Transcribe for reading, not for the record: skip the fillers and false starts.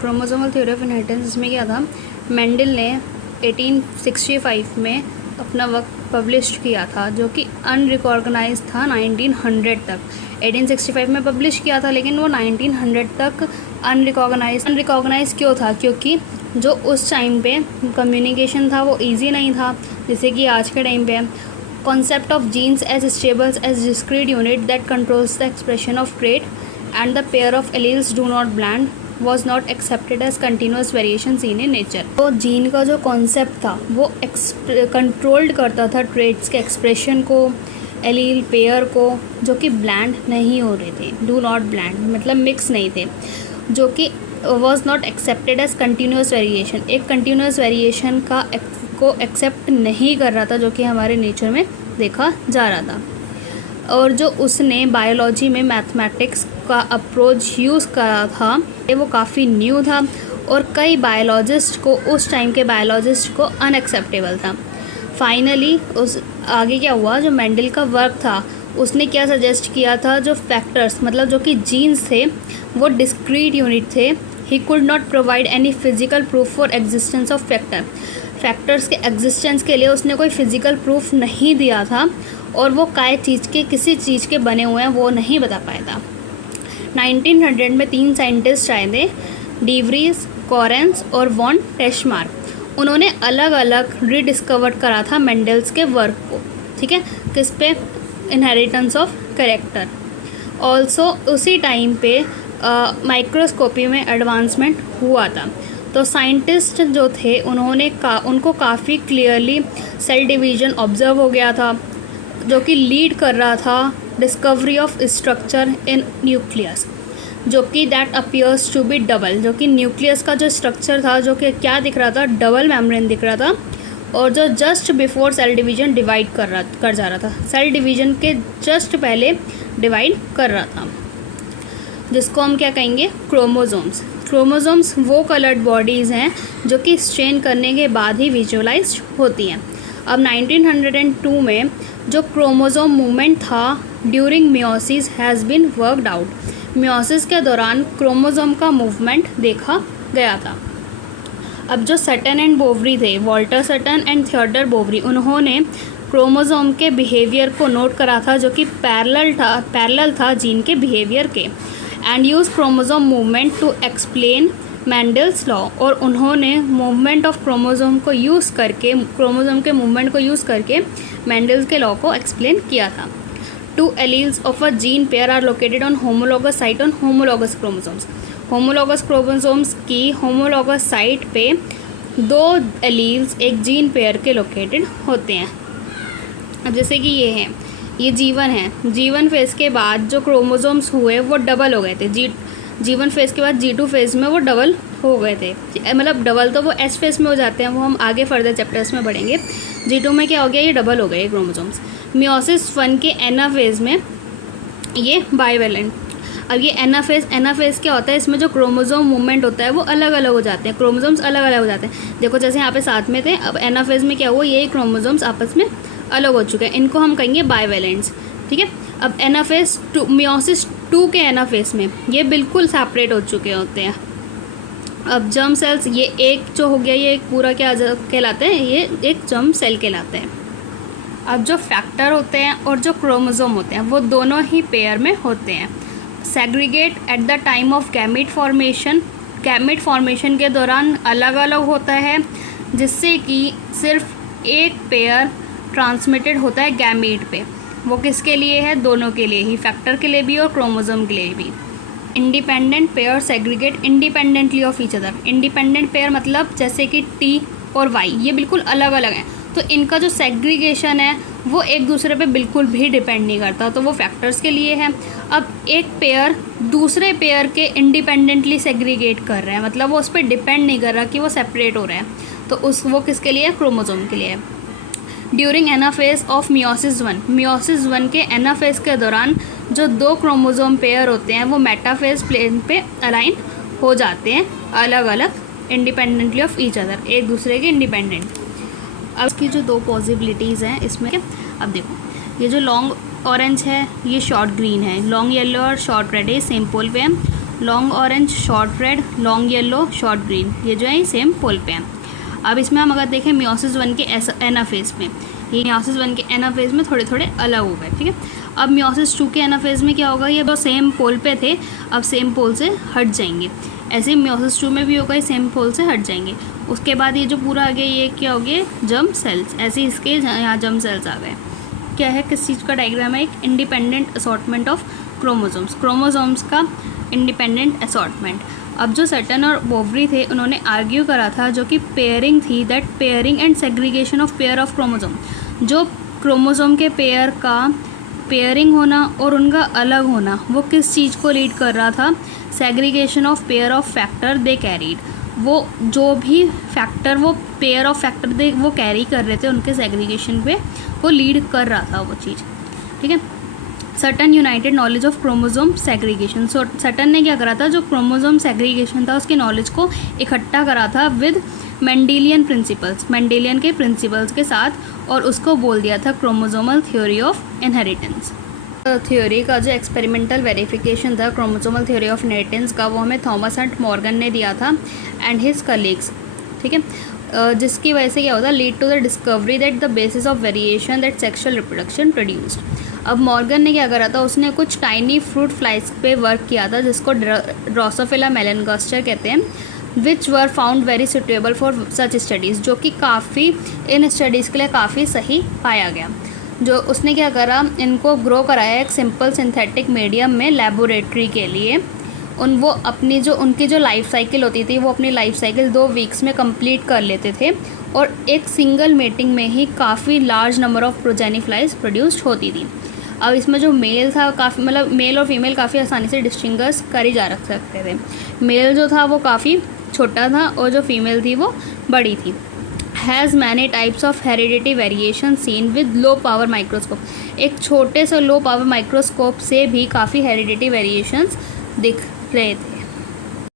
Chromosomal theory of inheritance, इसमें क्या था, मेंडल ने 1865 में अपना वर्क पब्लिश किया था जो कि अनरिकॉग्नाइज था 1900 तक। 1865 में पब्लिश किया था लेकिन वो 1900 तक अनरिकॉग्नाइज क्यों था? क्योंकि जो उस टाइम पे कम्युनिकेशन था वो इजी नहीं था जैसे कि आज के टाइम पे। Concept of genes as stables as discrete unit that controls the expression of trait and the pair of alleles do not blend was not accepted as continuous variation seen in nature। तो gene का जो concept था वो controlled करता था traits के expression को, allele pair को, जो कि ब्लैंड नहीं हो रहे थे, डू नॉट ब्लैंड मतलब मिक्स नहीं थे, जो कि was not accepted as continuous variation, एक कंटिन्यूस वेरिएशन को एक्सेप्ट नहीं कर रहा था जो कि हमारे नेचर में देखा जा रहा था। और जो उसने बायोलॉजी में मैथमेटिक्स का अप्रोच यूज़ करा था वो काफ़ी न्यू था और कई बायोलॉजिस्ट को, उस टाइम के बायोलॉजिस्ट को अनएक्सेप्टेबल था। फाइनली उस आगे क्या हुआ, जो मेंडल का वर्क था उसने क्या सजेस्ट किया था, जो फैक्टर्स मतलब जो कि जीन्स थे वो डिस्क्रीट यूनिट थे। He could not provide any physical proof for existence of factors के एग्जिस्टेंस के लिए उसने कोई फिजिकल प्रूफ नहीं दिया था और वो किसी चीज़ के बने हुए हैं वो नहीं बता पाया था। 1900 में 3 साइंटिस्ट आए थे, डीवरीज, कॉरेंस और वॉन टेशमार्क। उन्होंने अलग अलग रीडिस्कवर करा था मेंडल्स के वर्क को, ठीक है, किस पे, इनहेरिटेंस ऑफ कैरेक्टर। ऑल्सो उसी टाइम पे माइक्रोस्कोपी में एडवांसमेंट हुआ था। तो साइंटिस्ट जो थे उनको काफ़ी क्लियरली सेल डिवीज़न ऑब्जर्व हो गया था जो कि लीड कर रहा था discovery of structure in nucleus, जो कि that appears to be double, जो कि न्यूक्लियस का जो स्ट्रक्चर था जो कि क्या दिख रहा था, डबल मेम्ब्रेन दिख रहा था और जो just before cell division divide कर जा रहा था, सेल डिवीज़न के जस्ट पहले डिवाइड कर रहा था, जिसको हम क्या कहेंगे, क्रोमोसोम्स। क्रोमोसोम्स वो कलर्ड बॉडीज़ हैं जो कि स्ट्रेन करने के बाद ही विजुअलाइज होती हैं। अब 1902 में जो क्रोमोसोम मूवमेंट था during meiosis has been worked out. Meiosis के दौरान क्रोमोसोम का मूवमेंट देखा गया था। अब जो सटन एंड बोवरी थे, Walter Sutton and Theodor Boveri, उन्होंने क्रोमोसोम के बिहेवियर को नोट करा था जो कि पैरेलल था जीन के बिहेवियर के, and use chromosome movement to explain Mendel's law. और उन्होंने मूवमेंट ऑफ क्रोमोसोम को यूज़ करके, क्रोमोसोम के मूवमेंट को यूज़ करके मेंडल्स के लॉ को एक्सप्लेन किया था। 2 alleles of a gene pair are located on homologous site on homologous chromosomes. Homologous chromosomes की होमोलॉगस साइट पे 2 एलील्स एक जीन पेयर के लोकेटेड होते हैं। अब जैसे कि ये जीवन है, जीवन फेज़ के बाद जो क्रोमोसोम्स हुए वो डबल हो गए थे। जीवन फेज़ के बाद G2 फेज़ में वो डबल हो गए थे, मतलब डबल तो वो S फेज़ में हो जाते हैं, वो हम आगे फर्दर चैप्टर्स में पढ़ेंगे। G2 में क्या हो गया, ये डबल हो गए क्रोमोसोम्स। मियोसिस 1 के एना फेज़ में ये बाइवेलेंट। अब ये एना फेज़ क्या होता है, इसमें जो क्रोमोसोम मूवमेंट होता है वो अलग अलग हो जाते हैं, क्रोमोसोम्स अलग अलग हो जाते हैं। देखो जैसे यहाँ पे साथ में थे, अब एना फेज़ में क्या हुआ, यही क्रोमोसोम्स आपस में अलग हो चुके हैं, इनको हम कहेंगे बाइवेलेंट्स, ठीक है। अब एनाफेज 2, मियोसिस 2 के एनाफेज में ये बिल्कुल सेपरेट हो चुके होते हैं। अब जर्म सेल्स, ये एक जो हो गया, ये एक पूरा क्या कहलाते हैं, ये एक जर्म सेल कहलाते हैं। अब जो फैक्टर होते हैं और जो क्रोमोसोम होते हैं वो दोनों ही पेयर में होते हैं। Segregate at the time of gamete formation, gamete formation के दौरान अलग अलग होता है, जिससे कि सिर्फ एक पेयर ट्रांसमिटेड होता है गैमीट पे। वो किसके लिए है, दोनों के लिए ही, फैक्टर के लिए भी और क्रोमोसोम के लिए भी। Independent pair segregate independently of each other. Independent pair मतलब जैसे कि T और Y, ये बिल्कुल अलग अलग हैं, तो इनका जो सेग्रीगेशन है वो एक दूसरे पे बिल्कुल भी डिपेंड नहीं करता, तो वो फैक्टर्स के लिए है। अब एक पेयर दूसरे पेयर के इंडिपेंडेंटली सेग्रीगेट कर रहे हैं, मतलब वो उस पर डिपेंड नहीं कर रहा कि वो सेपरेट हो रहे हैं, तो वो किसके लिए है, क्रोमोसोम के लिए है। ड्यूरिंग एनाफेज ऑफ मियोसिस 1 के एनाफेज के दौरान जो 2 क्रोमोसोम पेयर होते हैं वो मेटाफेज प्लेन पे अलाइन हो जाते हैं, अलग अलग, इंडिपेंडेंटली ऑफ ईच अदर, एक दूसरे के इंडिपेंडेंट। अब इसकी जो 2 पॉसिबिलिटीज़ हैं इसमें, अब देखो ये जो लॉन्ग ऑरेंज है ये शॉर्ट ग्रीन है, लॉन्ग येलो और शॉर्ट रेड है सेम पोल पे है, long orange, short red, long yellow, short green, ये जो है सेम पोल पे हैं। अब इसमें हम अगर देखें मियोसिस 1 के एनाफेज में, ये मियोसिस 1 के एनाफेज में थोड़े थोड़े अलग हो गए, ठीक है। अब मियोसिस 2 के एनाफेज में क्या होगा, ये वो सेम पोल पे थे, अब सेम पोल से हट जाएंगे। ऐसे मियोसिस 2 में भी होगा, सेम पोल से हट जाएंगे। उसके बाद ये जो पूरा आ गया, ये क्या हो गया, जर्म सेल्स। ऐसे इसके यहाँ जर्म सेल्स आ गए। क्या है, किस चीज़ का डायग्राम है, एक independent assortment of chromosomes, chromosomes का इंडिपेंडेंट असॉर्टमेंट। अब जो सटन और बोवरी थे, उन्होंने आर्ग्यू करा था, जो कि पेयरिंग थी, that pairing and segregation of pair of chromosome, जो क्रोमोसोम के पेयर का पेयरिंग होना और उनका अलग होना, वो किस चीज़ को लीड कर रहा था, segregation of pair of factor they carried. वो जो भी फैक्टर, वो पेयर ऑफ फैक्टर दे वो कैरी कर रहे थे, उनके सेग्रीगेशन पे वो लीड कर रहा था वो चीज़, ठीक है। Sutton united knowledge of chromosome segregation, so Sutton ने क्या करा था, जो क्रोमोसोम सेग्रीगेशन था उसकी नॉलेज को इकट्ठा करा था विद मेंडेलियन प्रिंसिपल्स, मेंडेलियन के प्रिंसिपल्स के साथ, और उसको बोल दिया था chromosomal theory of inheritance. Theory का जो एक्सपेरिमेंटल वेरिफिकेशन था क्रोमोसोमल थ्योरी ऑफ इनहेरिटेंस का, वो हमें थॉमस एंड मॉर्गन ने दिया था एंड हिज कलीग्स, ठीक है। जिसकी वजह से क्या होता, lead to the discovery that the basis of variation that sexual reproduction produced. अब मॉर्गन ने क्या करा था, उसने कुछ टाइनी फ्रूट फ्लाइज पे वर्क किया था, जिसको ड्रोसोफिला मेलनगास्टर कहते हैं, which were found very suitable for such studies, जो कि काफ़ी इन स्टडीज़ के लिए काफ़ी सही पाया गया। जो उसने क्या करा, इनको ग्रो कराया एक सिंपल सिंथेटिक मीडियम में लेबोरेटरी के लिए। वो अपनी जो उनकी जो लाइफ साइकिल होती थी, वो अपनी लाइफ साइकिल 2 वीक्स में कंप्लीट कर लेते थे, और एक सिंगल मेटिंग में ही काफ़ी large number of progeny flies produced होती थी। अब इसमें जो मेल था, काफ़ी मतलब मेल और फीमेल काफ़ी आसानी से डिस्टिंग्विश करी जा रख सकते थे। मेल जो था वो काफ़ी छोटा था, और जो फीमेल थी वो बड़ी थी। Has many types of heredity variation seen with low power microscope, एक छोटे से लो पावर माइक्रोस्कोप से भी काफ़ी हेरिडिटी वेरिएशंस दिख रहे थे।